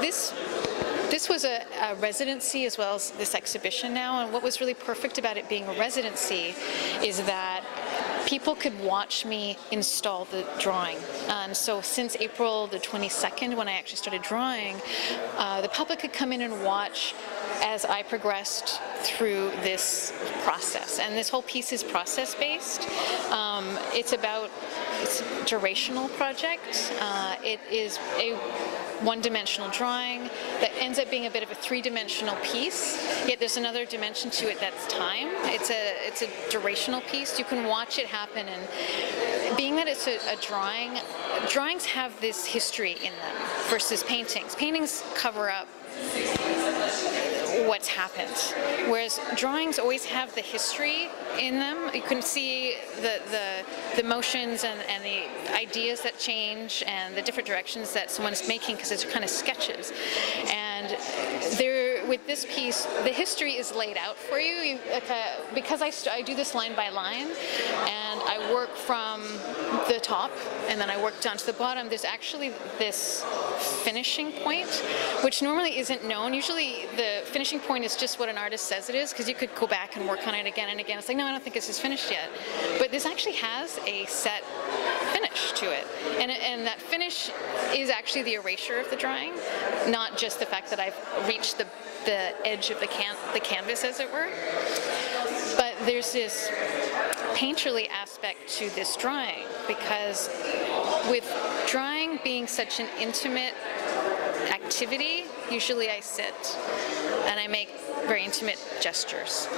this was a residency as well as this exhibition now, and what was really perfect about it being a residency is that people could watch me install the drawing. And so since April the 22nd, when I actually started drawing, the public could come in and watch as I progressed through this process. And this whole piece is process-based. It's a durational project. It is a one-dimensional drawing that ends up being a bit of a three-dimensional piece, yet there's another dimension to it that's time. It's a durational piece. You can watch it happen, and being that it's a drawing, drawings have this history in them versus paintings. Paintings cover up what's happened, whereas drawings always have the history in them. You can see the motions and the ideas that change and the different directions that someone's making, because it's kind of sketches. And with this piece, the history is laid out for you. Because I do this line by line, and I work from the top, and then I work down to the bottom. There's actually this finishing point, which normally isn't known. Usually the finishing point is just what an artist says it is, because you could go back and work on it again and again. It's like, no, I don't think this is finished yet. But this actually has a set finish to it. And that finish is actually the erasure of the drawing, not just the fact that I've reached the edge of the canvas, as it were. But there's this painterly aspect to this drawing, because with drawing being such an intimate activity, usually I sit and I make very intimate gestures.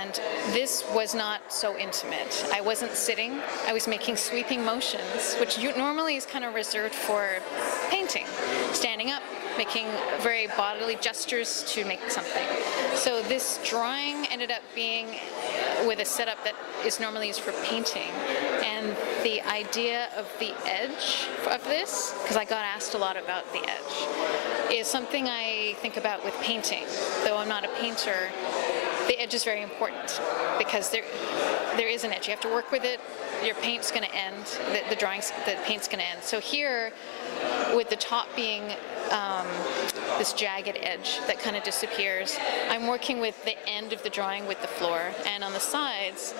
And this was not so intimate. I wasn't sitting, I was making sweeping motions, which normally is kind of reserved for painting. Standing up, making very bodily gestures to make something. So this drawing ended up being with a setup that is normally used for painting. And the idea of the edge of this, because I got asked a lot about the edge, is something I think about with painting. Though I'm not a painter, the edge is very important, because there is an edge. You have to work with it. Your paint's going to end. The paint's going to end. So here, with the top being this jagged edge that kind of disappears, I'm working with the end of the drawing with the floor, and on the sides,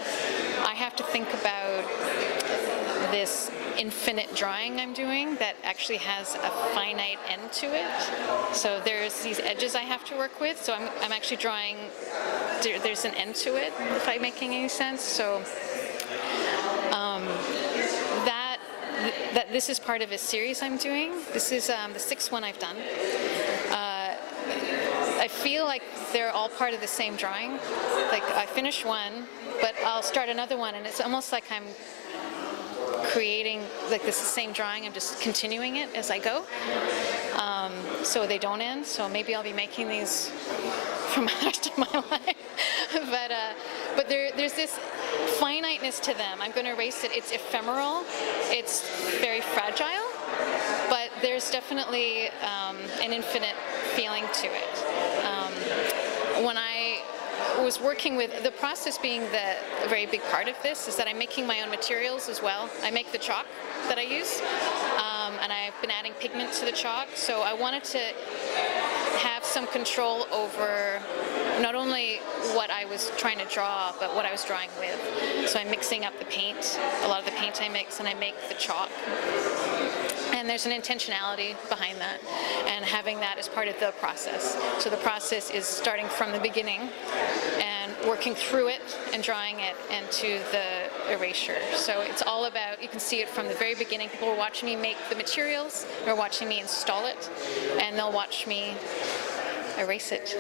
I have to think about this infinite drawing I'm doing that actually has a finite end to it. So there's these edges I have to work with, so I'm actually drawing, there's an end to it, if I'm making any sense. So that this is part of a series I'm doing. This is the sixth one I've done. I feel like they're all part of the same drawing. Like, I finish one, but I'll start another one, and it's almost like I'm creating, like, this same drawing, I'm just continuing it as I go. So they don't end, so maybe I'll be making these for the rest of my life. But there's this finiteness to them. I'm going to erase it. It's ephemeral. It's very fragile, but there's definitely an infinite feeling to it. When I was working with, the process being a very big part of this, is that I'm making my own materials as well. I make the chalk that I use, and I've been adding pigment to the chalk, so I wanted to have some control over not only what I was trying to draw, but what I was drawing with. So I'm mixing up the paint, a lot of the paint I mix, and I make the chalk. And there's an intentionality behind that, and having that as part of the process. So the process is starting from the beginning and working through it and drawing it into the erasure. So it's all about, you can see it from the very beginning. People are watching me make the materials, they're watching me install it, and they'll watch me erase it. So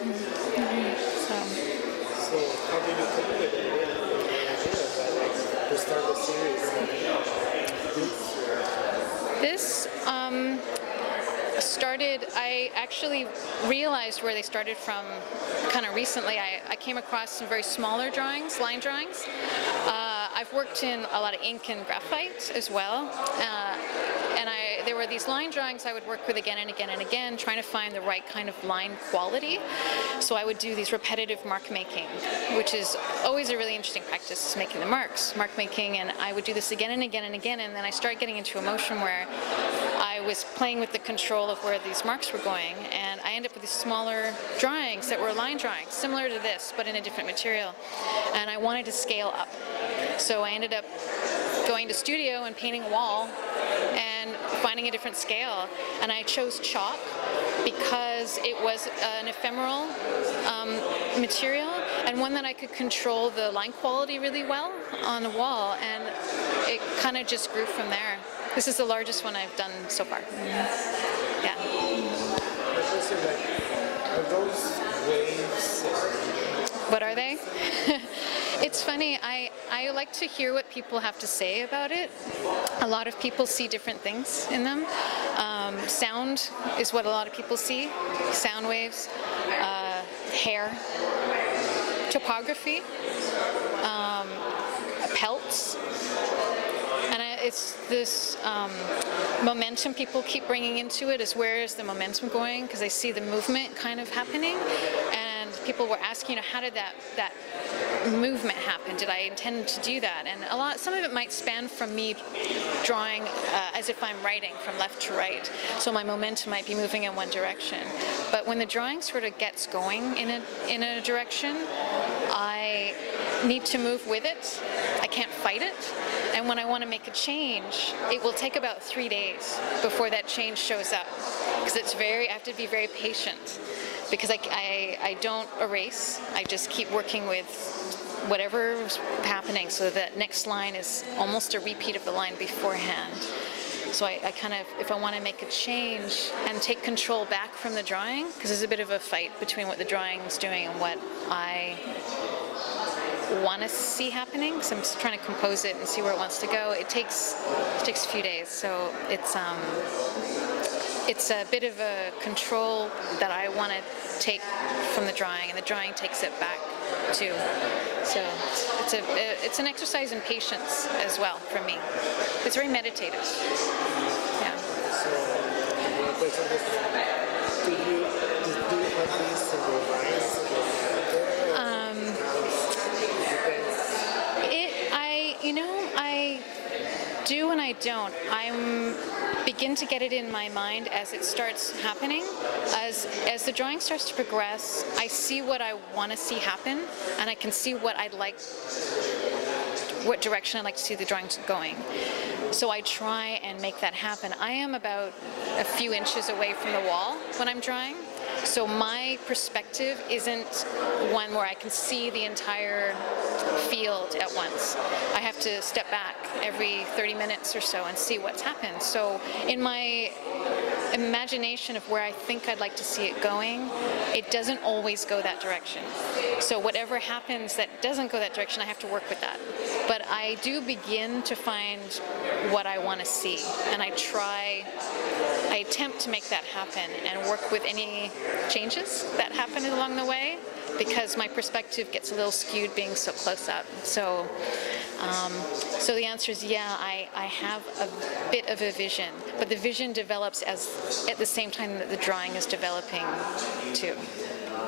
how did you come with the idea to start the series? This started, I actually realized where they started from kind of recently. I came across some very smaller drawings, line drawings. I've worked in a lot of ink and graphite as well, and there were these line drawings I would work with again and again and again, trying to find the right kind of line quality. So I would do these repetitive mark making, which is always a really interesting practice, making the mark making, and I would do this again and again and again, and then I started getting into a motion where I was playing with the control of where these marks were going, and I ended up with these smaller drawings that were line drawings, similar to this, but in a different material. And I wanted to scale up. So I ended up going to studio and painting a wall and finding a different scale. And I chose chalk because it was an ephemeral material and one that I could control the line quality really well on the wall, and it kind of just grew from there. This is the largest one I've done so far. Yeah. Are those waves? What are they? It's funny, I like to hear what people have to say about it. A lot of people see different things in them. Sound is what a lot of people see. Sound waves, hair, topography, pelts. And it's this momentum people keep bringing into it, is where is the momentum going? Because I see the movement kind of happening. And people were asking, how did that movement happen? Did I intend to do that? And some of it might span from me drawing as if I'm writing from left to right. So my momentum might be moving in one direction. But when the drawing sort of gets going in a direction, I need to move with it. I can't fight it. And when I want to make a change, it will take about 3 days before that change shows up. Because I have to be very patient. Because I don't erase, I just keep working with whatever's happening, so that next line is almost a repeat of the line beforehand. So I kind of, if I want to make a change and take control back from the drawing, because there's a bit of a fight between what the drawing's doing and what I want to see happening, because I'm just trying to compose it and see where it wants to go. It takes a few days, so it's a bit of a control that I want to take from the drawing, and the drawing takes it back too. So it's an exercise in patience as well for me. It's very meditative. Yeah. So, one question is, do you have these in your minds? I do and I don't. Begin to get it in my mind as it starts happening. As the drawing starts to progress, I see what I want to see happen, and I can see what direction I'd like to see the drawing going. So I try and make that happen. I am about a few inches away from the wall when I'm drawing, so my perspective isn't one where I can see the entire field at once. I have to step back every 30 minutes or so and see what's happened. So in my imagination of where I think I'd like to see it going, it doesn't always go that direction. So whatever happens that doesn't go that direction, I have to work with that. But I do begin to find what I want to see, and I attempt to make that happen and work with any changes that happen along the way, because my perspective gets a little skewed being so close up. So the answer is I have a bit of a vision, but the vision develops at the same time that the drawing is developing too.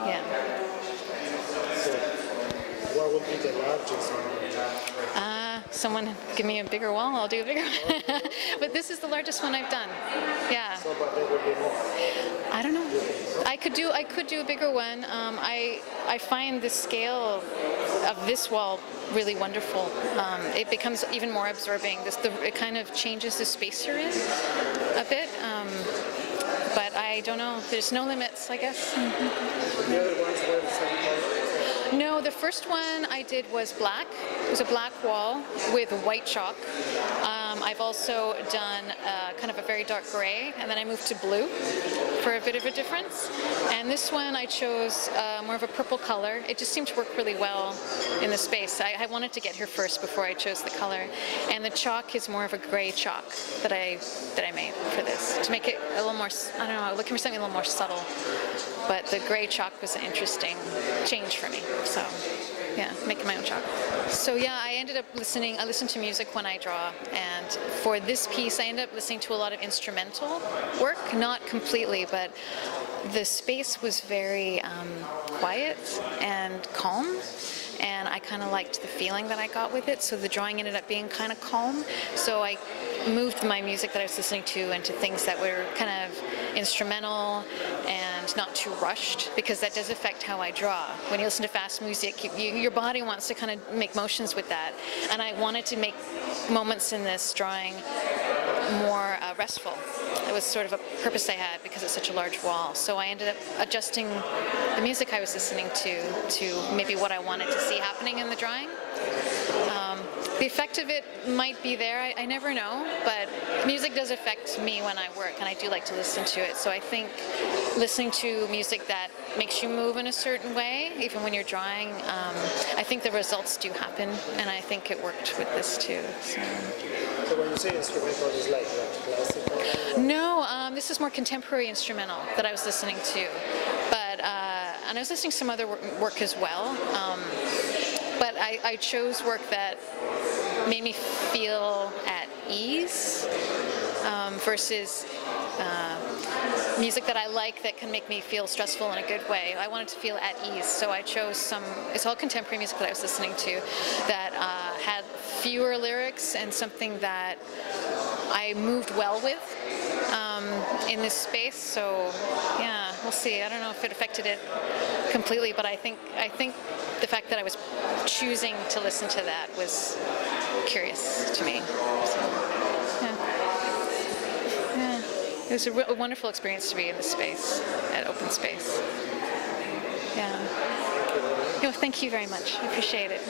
Yeah. So, what would be the largest one? Someone give me a bigger wall, I'll do a bigger one. But this is the largest one I've done. Yeah. So, but there would be more. I don't know. I could do a bigger one. I find the scale of this wall really wonderful. It becomes even more absorbing. It kind of changes the space you're in a bit. But I don't know. There's no limits, I guess. The other ones were the same color? No, the first one I did was black. It was a black wall with white chalk. I've also done kind of a very dark gray, and then I moved to blue for a bit of a difference. And this one I chose more of a purple color. It just seemed to work really well in the space. I wanted to get here first before I chose the color. And the chalk is more of a gray chalk that I made for this, to make it a little more, I don't know, looking for something a little more subtle. But the gray chalk was an interesting change for me. So. Yeah, making my own chalk. So yeah, I listened to music when I draw, and for this piece I ended up listening to a lot of instrumental work, not completely, but the space was very quiet and calm, and I kind of liked the feeling that I got with it, so the drawing ended up being kind of calm. So I moved my music that I was listening to into things that were kind of instrumental and not too rushed, because that does affect how I draw. When you listen to fast music, your body wants to kind of make motions with that, and I wanted to make moments in this drawing more restful. It was sort of a purpose I had because it's such a large wall. So I ended up adjusting the music I was listening to maybe what I wanted to see happening in the drawing. The effect of it might be there, I never know, but music does affect me when I work, and I do like to listen to it. So I think listening to music that makes you move in a certain way, even when you're drawing, I think the results do happen, and I think it worked with this too. So when you say instrumental, is like what, classical? No, this is more contemporary instrumental that I was listening to, but and I was listening to some other work as well. But I chose work that made me feel at ease versus music that I like that can make me feel stressful in a good way. I wanted to feel at ease, so I chose it's all contemporary music that I was listening to that had fewer lyrics and something that I moved well with in this space. So yeah, we'll see. I don't know if it affected it completely, but I think the fact that I was choosing to listen to that was curious to me. So, yeah. It was a wonderful experience to be in this space, at Open Space. Yeah. Thank you very much. I appreciate it.